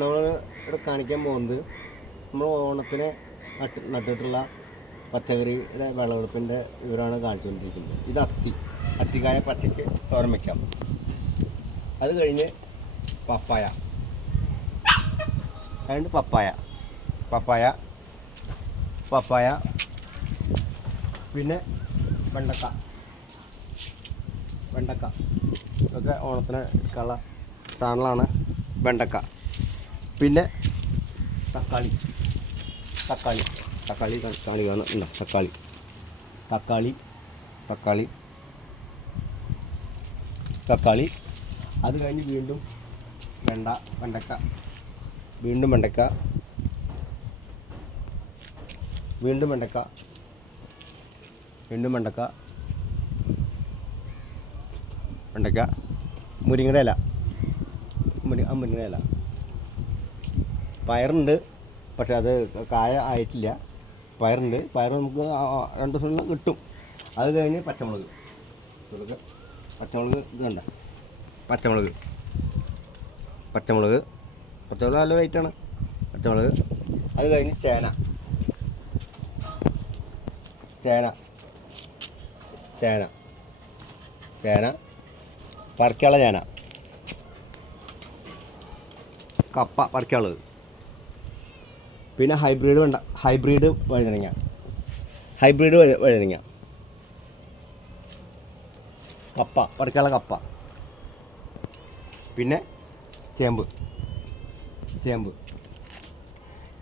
നമ്മൾ ഇവിടെ കാണിക്കാൻ പോകുന്നത് നമ്മൾ ഓണത്തിന് നട്ടിട്ടുള്ള പച്ചക്കറിയുടെ വിളവെടുപ്പിൻ്റെ വിവരമാണ് കാണിച്ചുകൊണ്ടിരിക്കുന്നത്. ഇത് അത്തിക്കായ പച്ചയ്ക്ക് തോരൻ വയ്ക്കാം. അത് കഴിഞ്ഞ് പപ്പായ, അതുകൊണ്ട് പപ്പായ പിന്നെ വെണ്ടക്ക ഇതൊക്കെ ഓണത്തിന് എടുക്കാനുള്ള സാധനങ്ങളാണ്. വെണ്ടക്ക പിന്നെ തക്കാളി കാണുന്നുണ്ടോ? തക്കാളി അത് കഴിഞ്ഞ് വീണ്ടും വെണ്ടക്ക വീണ്ടും മുരിങ്ങയുടെ ഇല പയറുണ്ട്, പക്ഷെ അത് കായ ആയിട്ടില്ല. പയറുണ്ട്, നമുക്ക് 2 ദിവസം കിട്ടും. അത് കഴിഞ്ഞ് പച്ചമുളക് ഇതുണ്ട്. പച്ചമുളക് നല്ല വെയിറ്റാണ്. പച്ചമുളക് അത് കഴിഞ്ഞ് ചേന പറിക്കാനുള്ള ചേന, കപ്പ പറിക്കാനുള്ളത്, പിന്നെ ഹൈബ്രിഡ് വഴുതനങ്ങ, കപ്പ പറിക്കാനുള്ള കപ്പ, പിന്നെ ചേമ്പ്.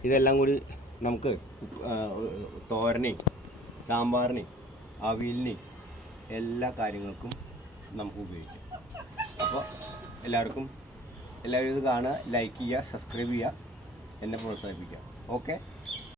ഇതെല്ലാം കൂടി നമുക്ക് തോരന്, സാമ്പാറിന്, അവിയലിന് എല്ലാ കാര്യങ്ങൾക്കും നമുക്ക് ഉപയോഗിക്കാം. അപ്പോൾ എല്ലാവരും ഇത് കാണുക, ലൈക്ക് ചെയ്യുക, സബ്സ്ക്രൈബ് ചെയ്യുക, എന്നെ പ്രോത്സാഹിപ്പിക്കുക. ഓക്കെ.